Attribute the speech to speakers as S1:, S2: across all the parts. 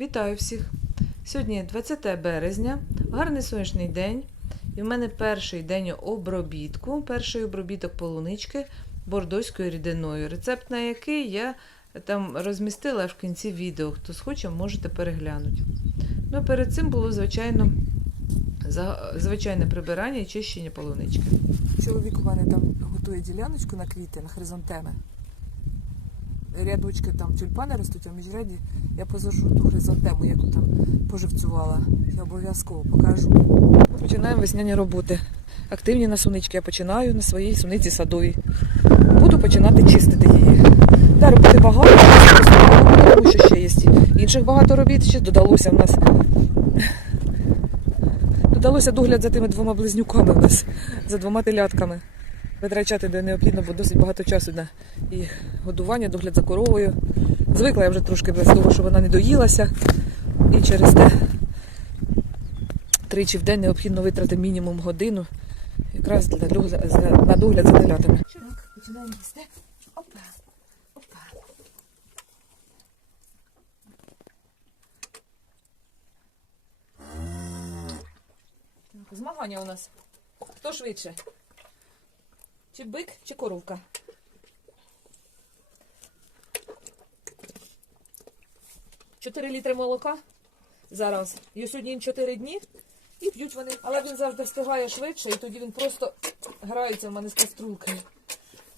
S1: Вітаю всіх! Сьогодні 20 березня, гарний сонячний день. І в мене перший день обробітку, перший обробіток полунички бордоською рідиною. Рецепт на який я там розмістила в кінці відео. Хто схоче, можете переглянути. Ну, перед цим було, звичайно, звичайне прибирання і чищення полунички.
S2: Чоловік у мене там готує діляночку на квіти, на хризантеми. Рядочки там тюльпани ростуть, а міжряді я позажу ту хризантему, яку там поживцювала. Я обов'язково покажу.
S1: Починаємо весняні роботи. Активні на сунички я починаю на своїй суниці садовій. Буду починати чистити її. Та роботи багато, тому що ще є інших багато робіт. Ще додалося в нас. Додалося догляд за тими двома близнюками в нас, за двома телятками. Витрачати де необхідно, бо досить багато часу на і годування, догляд за коровою. Звикла я вже трошки без того, що вона не доїлася. І через те тричі в день необхідно витрати мінімум годину якраз для догляд, на догляд за телятами.
S2: Так, починаємо їсти. Опа, опа.
S1: Змагання у нас. Хто швидше? Чи бик, чи коровка? Чотири літри молока зараз. Його сьогодні їм 4 дні і п'ють вони. Але він завжди встигає швидше, і тоді він просто грається в мене з каструлкою,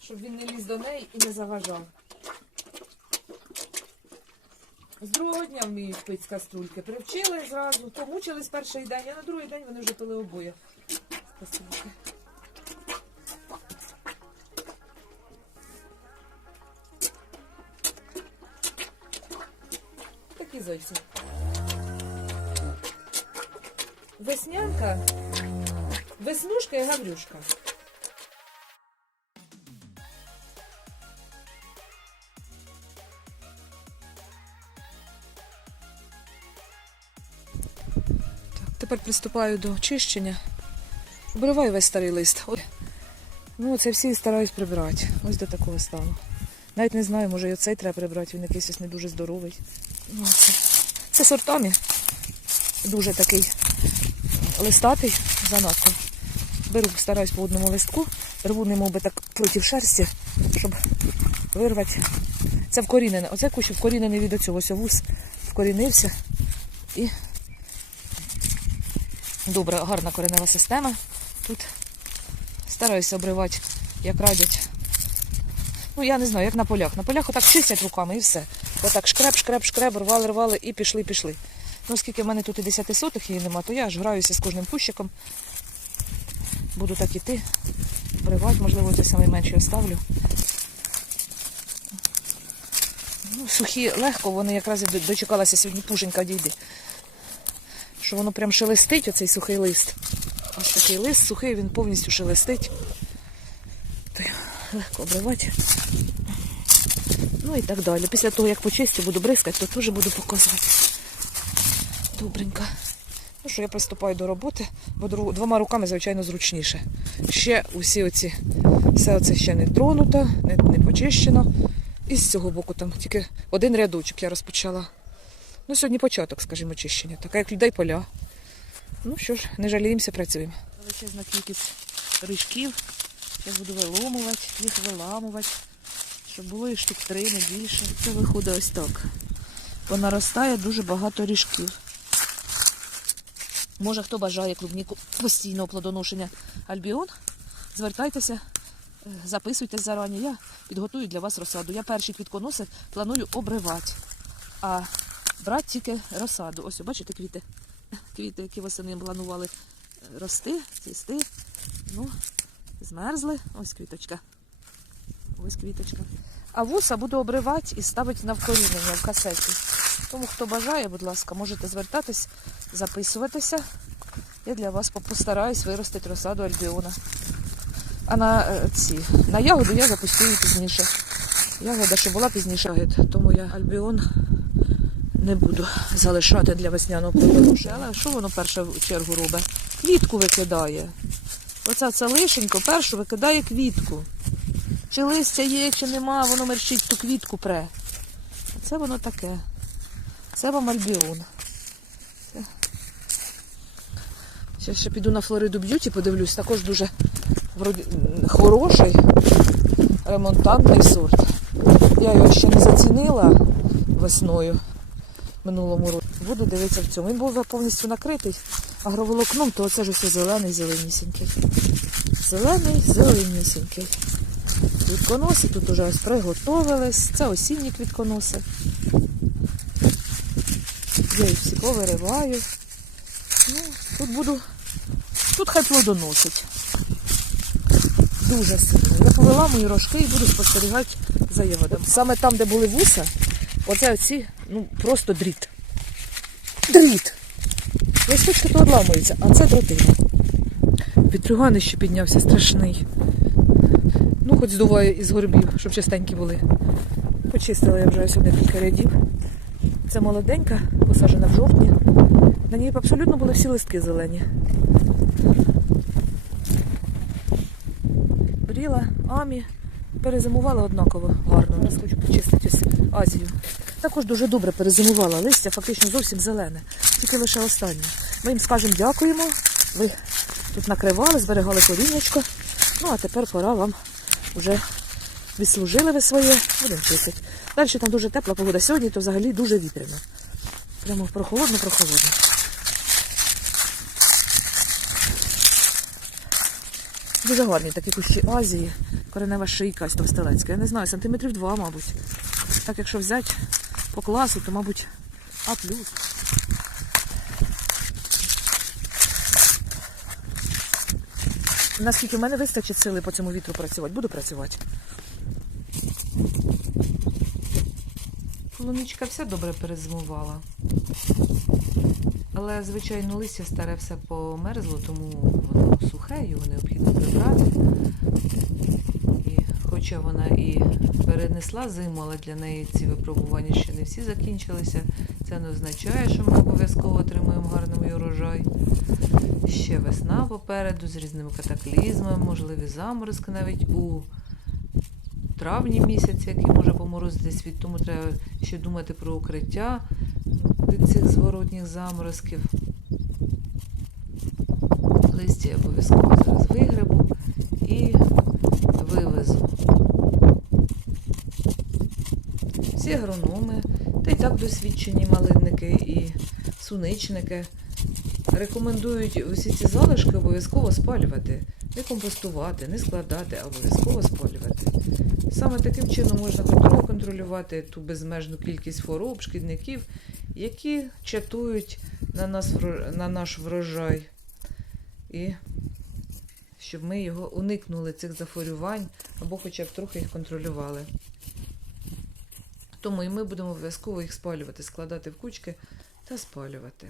S1: щоб він не ліз до неї і не заважав. З другого дня вміють пити з каструльки. Привчили зразу, помучились перший день, а на другий день вони вже пили обоє з каструльки. Зайці. Веснянка, веснушка і гаврюшка. Тепер приступаю до очищення. Обриваю весь старий лист. Ну, це всі стараюсь прибирати. Ось до такого стану. Навіть не знаю, може і оцей треба прибрати, він якийсь ось не дуже здоровий. Це, сортами. Дуже такий листатий занадто. Беру, стараюсь по одному листку, рву немов би так проти шерсті, щоб вирвати. Це вкорінене. Оце кущ вкорінений від оцього. Ось вус вкорінився. І добра, гарна коренева система. Тут стараюся обривати, як радять. Ну, я не знаю, як на полях. На полях отак чистять руками і все. Отак шкреб, шкреб, шкреб, рвали, рвали і пішли, пішли. Ну, оскільки в мене тут і 10 сотих її нема, то я ж граюся з кожним кущиком. Буду так іти, обривати, можливо, цей найменший оставлю. Ну, сухі легко, вони якраз і дочекалася сьогодні пушенька дійде. Що воно прям шелестить, оцей сухий лист. Ось такий лист сухий, він повністю шелестить. Легко обривати. Ну і так далі. Після того, як почистю, буду бризкати, то теж буду показувати. Добренько. Ну що, я приступаю до роботи, бо двома руками, звичайно, зручніше. Ще усі оці, все оце ще не тронуто, не, не почищено. І з цього боку там тільки один рядочок я розпочала. Ну, сьогодні початок, скажімо, чищення. Така як людей поля. Ну що ж, не жаліємося, працюємо. Величезна кількість рижків. Я буду виломувати, їх виламувати, щоб було їх штук три, не більше. Це виходить ось так. Понаростає дуже багато ріжків. Може, хто бажає клубніку постійного плодоношення альбіон, звертайтеся, е, записуйтесь зарані. Я підготую для вас розсаду. Я перші квітконоси планую обривати, а брати тільки розсаду. Ось, бачите, квіти. Квіти, які восени планували е, рости, цвісти. Ну, змерзли. Ось квіточка. Ось квіточка. А вуса буду обривати і ставити на вкорінення в касеті. Тому хто бажає, будь ласка, можете звертатись, записуватися. Я для вас постараюсь виростити розсаду альбіона. А на е, ці на ягоду я запустую пізніше. Ягода, що була пізніше, тому я альбіон не буду залишати для весняного плодоношення. Але що воно перше в чергу робить? Квітку викидає. Оця це лишенько першу викидає квітку. Чи листя є, чи нема, воно мерщить ту квітку пре. Це воно таке. Це вам альбіон. Зараз ще піду на Флориду Б'юті, подивлюсь. Також дуже вроді, хороший ремонтантний сорт. Я його ще не зацінила весною минулому році. Буду дивитися в цьому. Він був повністю накритий агроволокном, то оце ж все зелений, зеленісінький. Зелений, зеленісінький. Квітконоси тут уже ось приготовились. Це осінні квітконоси. Я їх всі повириваю. Ну, тут буду. Тут хай плодоносить. Дуже сильно. Я повела мої рожки і буду спостерігати за ягодами. Саме там, де були вуса, оце оці, ну, просто дріт. Дріт! Листочки то одламуються, а це дротина. Вітрюган ще піднявся страшний. Ну, хоч здуває із горбів, щоб чистенькі були. Почистила я вже сюди кілька рядів. Це молоденька, посаджена в жовтні. На ній абсолютно були всі листки зелені. Бріла, амі перезимувала однаково гарно. Зараз хочу почистити ось Азію. Також дуже добре перезимувала. Листя фактично зовсім зелене. Тільки лише останнє. Ми їм скажемо дякуємо. Ви тут накривали, зберігали коріннячко. Ну а тепер пора вам вже відслужили ви своє. Будемо чистити. Далі там дуже тепла погода. Сьогодні то взагалі дуже вітряно. Прямо прохолодно-прохолодно. Дуже гарні такі кущі Азії. Коренева шийка ось товстелецька. Я не знаю, сантиметрів два, мабуть. Так якщо взяти по класу, то, мабуть, А плюс. Наскільки в мене вистачить сили по цьому вітру працювати, буду працювати. Полуничка вся добре перезимувала. Але, звичайно, листя старе все померзло, тому воно сухе, його необхідно прибрати. І хоча вона і перенесла зиму, але для неї ці випробування ще не всі закінчилися. Це не означає, що ми обов'язково отримуємо гарний урожай. Ще весна попереду з різними катаклізмами, можливі заморозки навіть у травні місяці, який може поморозити світ, тому треба ще думати про укриття від цих зворотніх заморозків. Листя обов'язково зараз вигребу і вивезу. Всі агрономи, та й так досвідчені малинники і суничники рекомендують усі ці залишки обов'язково спалювати. Не компостувати, не складати, а обов'язково спалювати. Саме таким чином можна контролювати ту безмежну кількість хвороб, шкідників, які чатують на, нас, на наш врожай. І щоб ми його уникнули цих захворювань або хоча б трохи їх контролювали. Тому і ми будемо обов'язково їх спалювати, складати в кучки та спалювати.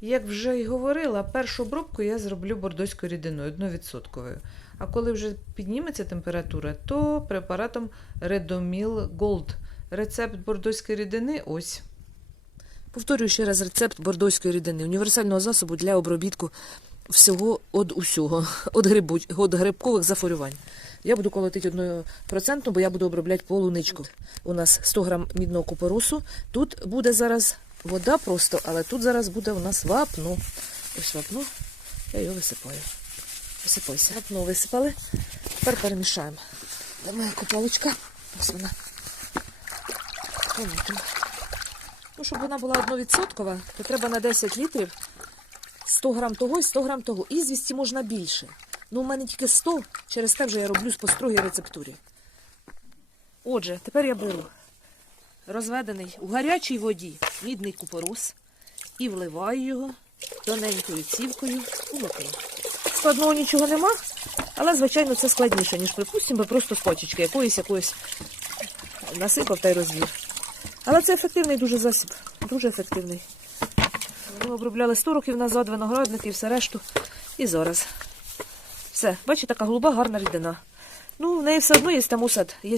S1: Як вже й говорила, першу обробку я зроблю бордоською рідиною 1%. А коли вже підніметься температура, то препаратом Redomil Gold. Рецепт бордоської рідини ось. Повторюю ще раз рецепт бордоської рідини, універсального засобу для обробітку всього від усього, від грибкових захворювань. Я буду колотити 1%, бо я буду обробляти полуничку. У нас 100 грам мідного купоросу. Тут буде зараз вода просто, але тут зараз буде у нас вапно. Ось вапно. Я його висипаю. Висипайся. Вапно висипали. Тепер перемішаємо. Де моя купалочка? Ось вона. Помітимо. Ну, щоб вона була одновідсоткова, то треба на 10 літрів 100 грам того і 100 грам того. І звісті можна більше. Ну, у мене тільки 100, через те вже я роблю по строгій рецептурі. Отже, тепер я беру розведений у гарячій воді мідний купорос і вливаю його тоненькою цівкою у вапно. Складного нічого нема, але, звичайно, це складніше, ніж, припустимо, просто з якоїсь якоїсь насипав та й розвів. Але це ефективний дуже засіб. Дуже ефективний. Ми обробляли 100 років назад виноградники і все решту. І зараз. Все, бачите, така голуба гарна рідина. Ну, в неї все одно є там усад. Є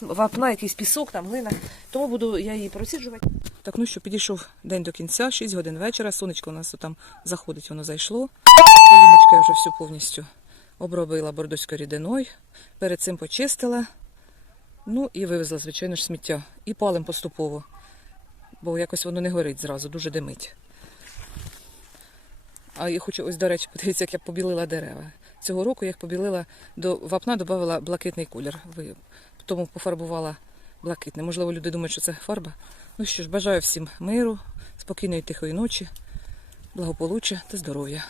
S1: вапна, якийсь пісок, там глина. Тому буду я її проціджувати. Так, ну що, підійшов день до кінця, 6 годин вечора. Сонечко у нас там заходить, воно зайшло. Поліночка я вже всю повністю обробила бордоською рідиною. Перед цим почистила. Ну і вивезла, звичайно ж, сміття. І палим поступово.
S2: бо якось воно не горить зразу, дуже димить. А я хочу, ось, до речі, подивіться, як я побілила дерева. Цього року я їх побілила до вапна, додавала блакитний колір. Тому пофарбувала блакитне. Можливо, люди думають, що це фарба. Ну що ж, бажаю всім миру, спокійної тихої ночі, благополуччя та здоров'я.